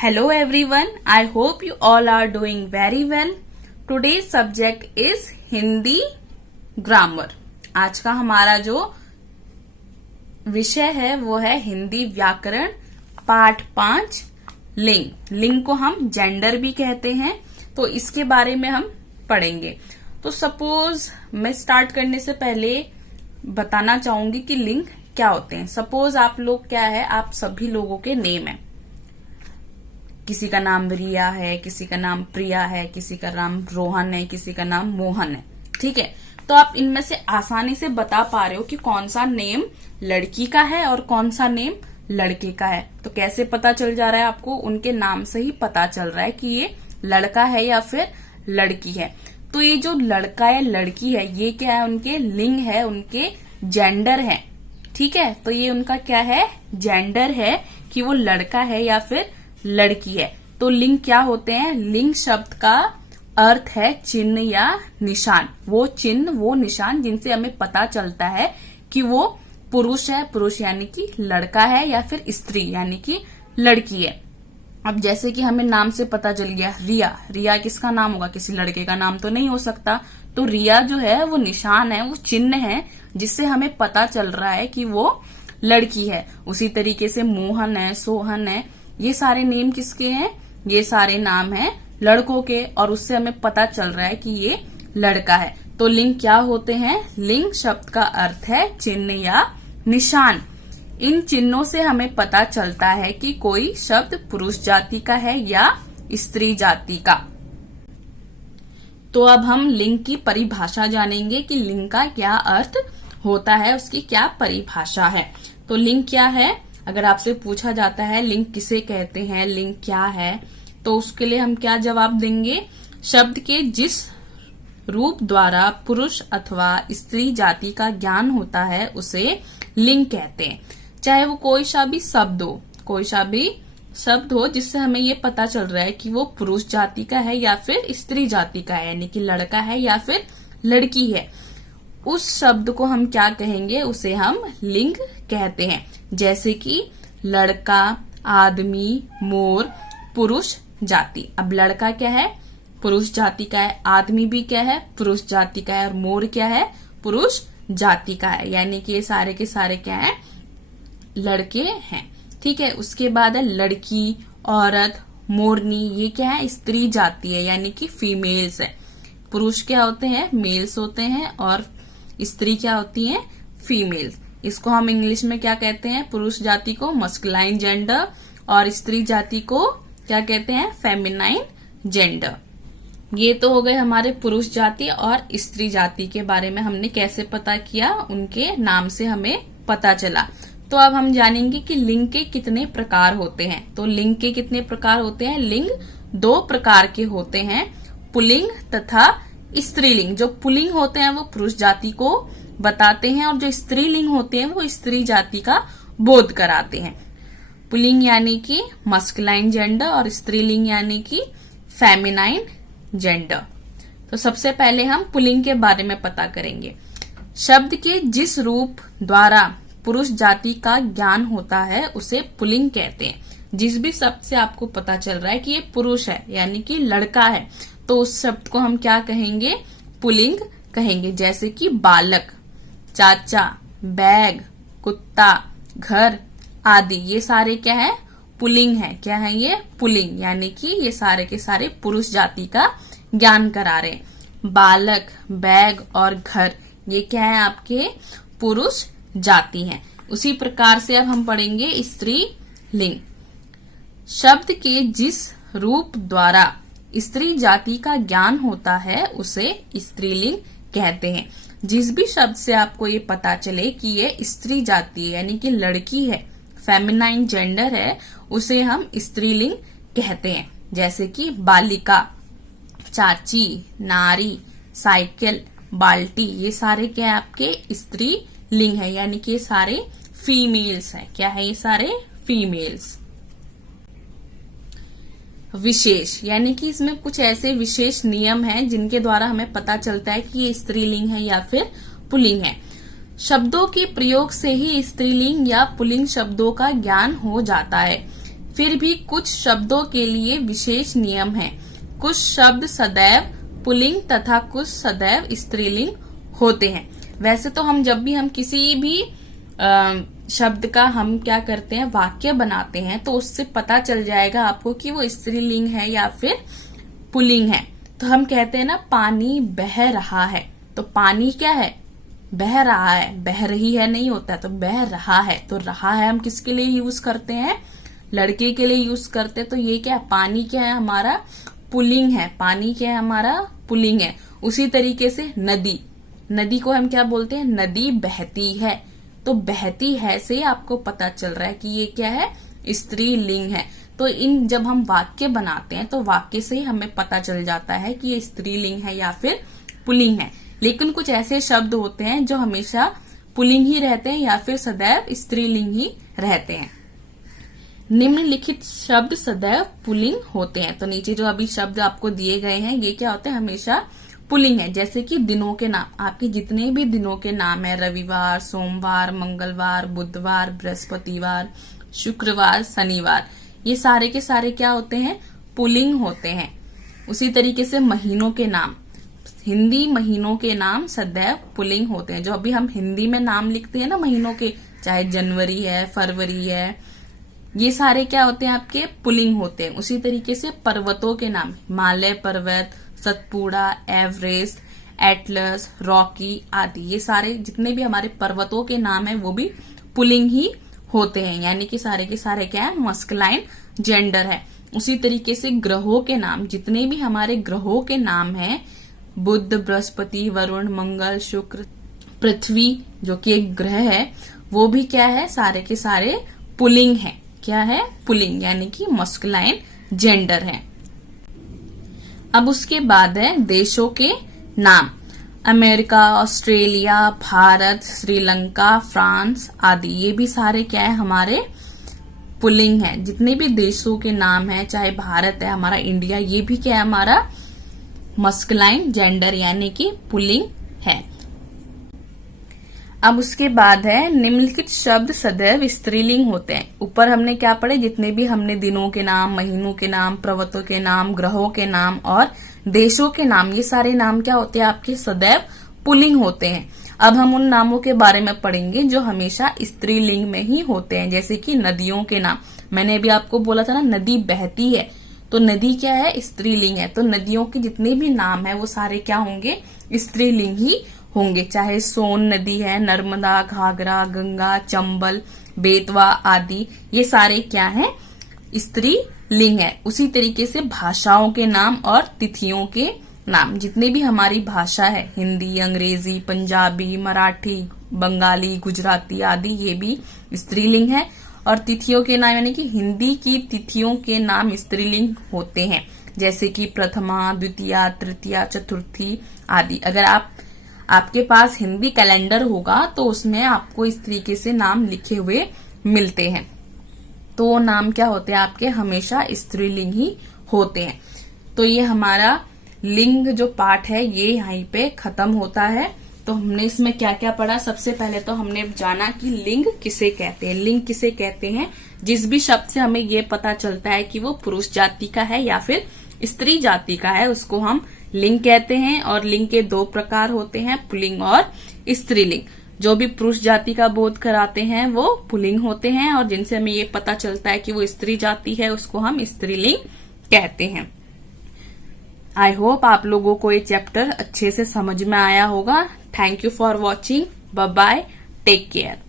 Hello everyone, I hope you all are doing very well. Today's subject is Hindi grammar. आज का हमारा जो विषय है वो है हिंदी व्याकरण पाठ 5 लिंग. लिंग को हम जेंडर भी कहते हैं, तो इसके बारे में हम पढ़ेंगे. तो सपोज मैं स्टार्ट करने से पहले बताना चाहूंगी कि लिंग क्या होते हैं. सपोज आप लोग क्या है, आप सभी लोगों के नेम है. किसी का नाम रिया है, किसी का नाम प्रिया है, किसी का नाम रोहन है, किसी का नाम मोहन है. ठीक है, तो आप इनमें से आसानी से बता पा रहे हो कि कौन सा नेम लड़की का है और कौन सा नेम लड़के का है. तो कैसे पता चल जा रहा है आपको? उनके नाम से ही पता चल रहा है कि ये लड़का है या फिर लड़की है. तो ये जो लड़का या लड़की है ये क्या है? उनके लिंग है, उनके जेंडर है. ठीक है, तो ये उनका क्या है? जेंडर है कि वो लड़का है या फिर लड़की है. तो लिंग क्या होते हैं? लिंग शब्द का अर्थ है चिन्ह या निशान. वो चिन्ह, वो निशान जिनसे हमें पता चलता है कि वो पुरुष है, पुरुष यानी कि लड़का है, या फिर स्त्री यानी कि लड़की है. अब जैसे कि हमें नाम से पता चल गया रिया. रिया किसका नाम होगा? किसी लड़के का नाम तो नहीं हो सकता. तो रिया जो है वो निशान है, वो चिन्ह है जिससे हमें पता चल रहा है कि वो लड़की है. उसी तरीके से मोहन है, सोहन है, ये सारे नेम किसके हैं? ये सारे नाम हैं लड़कों के, और उससे हमें पता चल रहा है कि ये लड़का है. तो लिंग क्या होते हैं? लिंग शब्द का अर्थ है चिन्ह या निशान. इन चिन्हों से हमें पता चलता है कि कोई शब्द पुरुष जाति का है या स्त्री जाति का. तो अब हम लिंग की परिभाषा जानेंगे कि लिंग का क्या अर्थ होता है, उसकी क्या परिभाषा है. तो लिंग क्या है? अगर आपसे पूछा जाता है लिंग किसे कहते हैं, लिंग क्या है, तो उसके लिए हम क्या जवाब देंगे? शब्द के जिस रूप द्वारा पुरुष अथवा स्त्री जाति का ज्ञान होता है उसे लिंग कहते हैं. चाहे वो कोई सा भी शब्द हो, कोई सा भी शब्द हो जिससे हमें ये पता चल रहा है कि वो पुरुष जाति का है या फिर स्त्री जाति का है, यानी कि लड़का है या फिर लड़की है. उस शब्द को हम क्या कहेंगे? उसे हम लिंग कहते हैं. जैसे कि लड़का, आदमी, मोर, पुरुष जाति. अब लड़का क्या है? पुरुष जाति का है. आदमी भी क्या है? पुरुष जाति का है. और मोर क्या है? पुरुष जाति का है. यानी कि ये सारे के सारे क्या है? लड़के हैं. ठीक है, उसके बाद है लड़की, औरत, मोरनी. ये क्या है? स्त्री जाति है, यानी कि फीमेल्स है. पुरुष क्या होते हैं? मेल्स होते हैं, और स्त्री क्या होती है? फीमेल्स. इसको हम इंग्लिश में क्या कहते हैं? पुरुष जाति को मस्कुलाइन जेंडर, और स्त्री जाति को क्या कहते हैं? Feminine gender. ये तो हो गए हमारे पुरुष जाति और स्त्री जाति के बारे में. हमने कैसे पता किया? उनके नाम से हमें पता चला. तो अब हम जानेंगे कि लिंग के कितने प्रकार होते हैं. तो लिंग के कितने प्रकार होते हैं? लिंग 2 प्रकार के होते हैं, पुल्लिंग तथा स्त्रीलिंग. जो पुल्लिंग होते हैं वो पुरुष जाति को बताते हैं, और जो स्त्रीलिंग होते हैं वो स्त्री जाति का बोध कराते हैं. पुल्लिंग यानी कि मस्कुलाइन जेंडर, और स्त्रीलिंग यानी कि फेमिनाइन जेंडर. तो सबसे पहले हम पुल्लिंग के बारे में पता करेंगे. शब्द के जिस रूप द्वारा पुरुष जाति का ज्ञान होता है उसे पुल्लिंग कहते हैं. जिस भी शब्द से आपको पता चल रहा है कि ये पुरुष है यानी कि लड़का है, तो उस शब्द को हम क्या कहेंगे? पुल्लिंग कहेंगे. जैसे कि बालक, चाचा, बैग, कुत्ता, घर आदि, ये सारे क्या है? पुल्लिंग है. क्या है ये? पुल्लिंग. यानी कि ये सारे के सारे पुरुष जाति का ज्ञान करा रहे हैं. बालक, बैग और घर, ये क्या है? आपके पुरुष जाति हैं. उसी प्रकार से अब हम पढ़ेंगे स्त्री लिंग. शब्द के जिस रूप द्वारा स्त्री जाति का ज्ञान होता है उसे स्त्रीलिंग कहते हैं. जिस भी शब्द से आपको ये पता चले कि ये स्त्री जाति है यानी कि लड़की है, फेमिनाइन जेंडर है, उसे हम स्त्रीलिंग कहते हैं. जैसे कि बालिका, चाची, नारी, साइकिल, बाल्टी, ये सारे क्या है? आपके स्त्री लिंग है, यानी कि ये सारे फीमेल्स हैं. क्या है? ये सारे फीमेल्स. विशेष यानी कि इसमें कुछ ऐसे विशेष नियम हैं जिनके द्वारा हमें पता चलता है कि ये स्त्रीलिंग है या फिर पुल्लिंग है. शब्दों के प्रयोग से ही स्त्रीलिंग या पुल्लिंग शब्दों का ज्ञान हो जाता है. फिर भी कुछ शब्दों के लिए विशेष नियम है। कुछ शब्द सदैव पुल्लिंग तथा कुछ सदैव स्त्रीलिंग होते हैं। वैसे तो जब भी हम किसी भी शब्द का हम क्या करते हैं, वाक्य बनाते हैं, तो उससे पता चल जाएगा आपको कि वो स्त्रीलिंग है या फिर पुल्लिंग है। तो हम कहते हैं ना, पानी बह रहा है, तो पानी क्या है, बह रहा है, बह रही है नहीं होता, तो बह रहा है। तो रहा है हम किसके लिए यूज करते हैं, लड़के के लिए यूज करते हैं। तो ये क्या है, पानी क्या है हमारा, पुल्लिंग है। पानी क्या है हमारा, पुल्लिंग है। उसी तरीके से नदी, नदी को हम क्या बोलते हैं, नदी बहती है। तो बहती है से आपको पता चल रहा है कि ये क्या है, स्त्रीलिंग है। तो इन जब हम वाक्य बनाते हैं तो वाक्य से ही हमें पता चल जाता है कि ये स्त्रीलिंग है या फिर पुल्लिंग है। लेकिन कुछ ऐसे शब्द होते हैं जो हमेशा पुल्लिंग ही रहते हैं या फिर सदैव स्त्रीलिंग ही रहते हैं। निम्नलिखित शब्द सदैव पुल्लिंग होते हैं। तो नीचे जो अभी शब्द आपको दिए गए हैं ये क्या होते हैं, हमेशा पुल्लिंग है। जैसे कि दिनों के नाम, आपके जितने भी दिनों के नाम है, रविवार, सोमवार, मंगलवार, बुधवार, बृहस्पतिवार, शुक्रवार, शनिवार, ये सारे के सारे क्या होते हैं, पुल्लिंग होते हैं। उसी तरीके से महीनों के नाम, हिंदी महीनों के नाम सदैव पुल्लिंग होते हैं। जो अभी हम हिंदी में नाम लिखते हैं ना महीनों के, चाहे जनवरी है, फरवरी है, ये सारे क्या होते हैं, आपके पुल्लिंग होते हैं। उसी तरीके से पर्वतों के नाम, हिमालय पर्वत, सतपुड़ा, एवरेस्ट, एटलस, रॉकी आदि, ये सारे जितने भी हमारे पर्वतों के नाम है वो भी पुल्लिंग ही होते हैं। यानी कि सारे के सारे क्या है, मस्कुलाइन जेंडर है। उसी तरीके से ग्रहों के नाम, जितने भी हमारे ग्रहों के नाम हैं, बुध, बृहस्पति, वरुण, मंगल, शुक्र, पृथ्वी जो कि एक ग्रह है, वो भी क्या है, सारे के सारे पुल्लिंग है। क्या है, पुल्लिंग, यानी कि मस्कुलाइन जेंडर है। अब उसके बाद है देशों के नाम, America, Australia, Bharat, Sri Lanka, France आदि, ये भी सारे क्या है, हमारे पुल्लिंग है। जितने भी देशों के नाम है, चाहे भारत है, हमारा इंडिया, ये भी क्या है, हमारा मस्कुलाइन जेंडर यानी कि पुल्लिंग है। अब उसके बाद है निम्नलिखित शब्द सदैव स्त्रीलिंग होते हैं। ऊपर हमने क्या पढ़े, जितने भी हमने दिनों के नाम, महीनों के नाम, पर्वतों के नाम, ग्रहों के नाम और देशों के नाम, ये सारे नाम क्या होते हैं, आपके सदैव पुल्लिंग होते हैं। अब हम उन नामों के बारे में पढ़ेंगे जो हमेशा स्त्रीलिंग में ही होते हैं। जैसे कि नदियों के नाम, मैंने अभी आपको बोला था ना, नदी बहती है, तो नदी क्या है, स्त्रीलिंग है। तो नदियों के जितने भी नाम है वो सारे क्या होंगे, स्त्रीलिंग ही होंगे। चाहे सोन नदी है, नर्मदा, घाघरा, गंगा, चंबल, बेतवा आदि, ये सारे क्या हैं, स्त्रीलिंग है। उसी तरीके से भाषाओं के नाम और तिथियों के नाम, जितने भी हमारी भाषा है, हिंदी, अंग्रेजी, पंजाबी, मराठी, बंगाली, गुजराती आदि, ये भी स्त्रीलिंग है। और तिथियों के नाम, यानी कि हिंदी की तिथियों के नाम स्त्रीलिंग होते हैं। जैसे कि प्रथमा, द्वितीया, तृतीया, चतुर्थी आदि। अगर आपके पास हिंदी कैलेंडर होगा तो उसमें आपको इस तरीके से नाम लिखे हुए मिलते हैं। तो वो नाम क्या होते हैं, आपके हमेशा स्त्रीलिंग ही होते हैं। तो ये हमारा लिंग जो पाठ है ये यहीं पे खत्म होता है। तो हमने इसमें क्या क्या पढ़ा, सबसे पहले तो हमने जाना कि लिंग किसे कहते हैं। लिंग किसे कहते हैं, जिस भी शब्द से हमें ये पता चलता है कि वो पुरुष जाति का है या फिर स्त्री जाति का है, उसको हम लिंग कहते हैं। और लिंग के दो प्रकार होते हैं, पुल्लिंग और स्त्रीलिंग। जो भी पुरुष जाति का बोध कराते हैं वो पुल्लिंग होते हैं, और जिनसे हमें ये पता चलता है कि वो स्त्री जाति है उसको हम स्त्रीलिंग कहते हैं। आई होप आप लोगों को ये चैप्टर अच्छे से समझ में आया होगा। Thank you for watching. Bye bye, take care.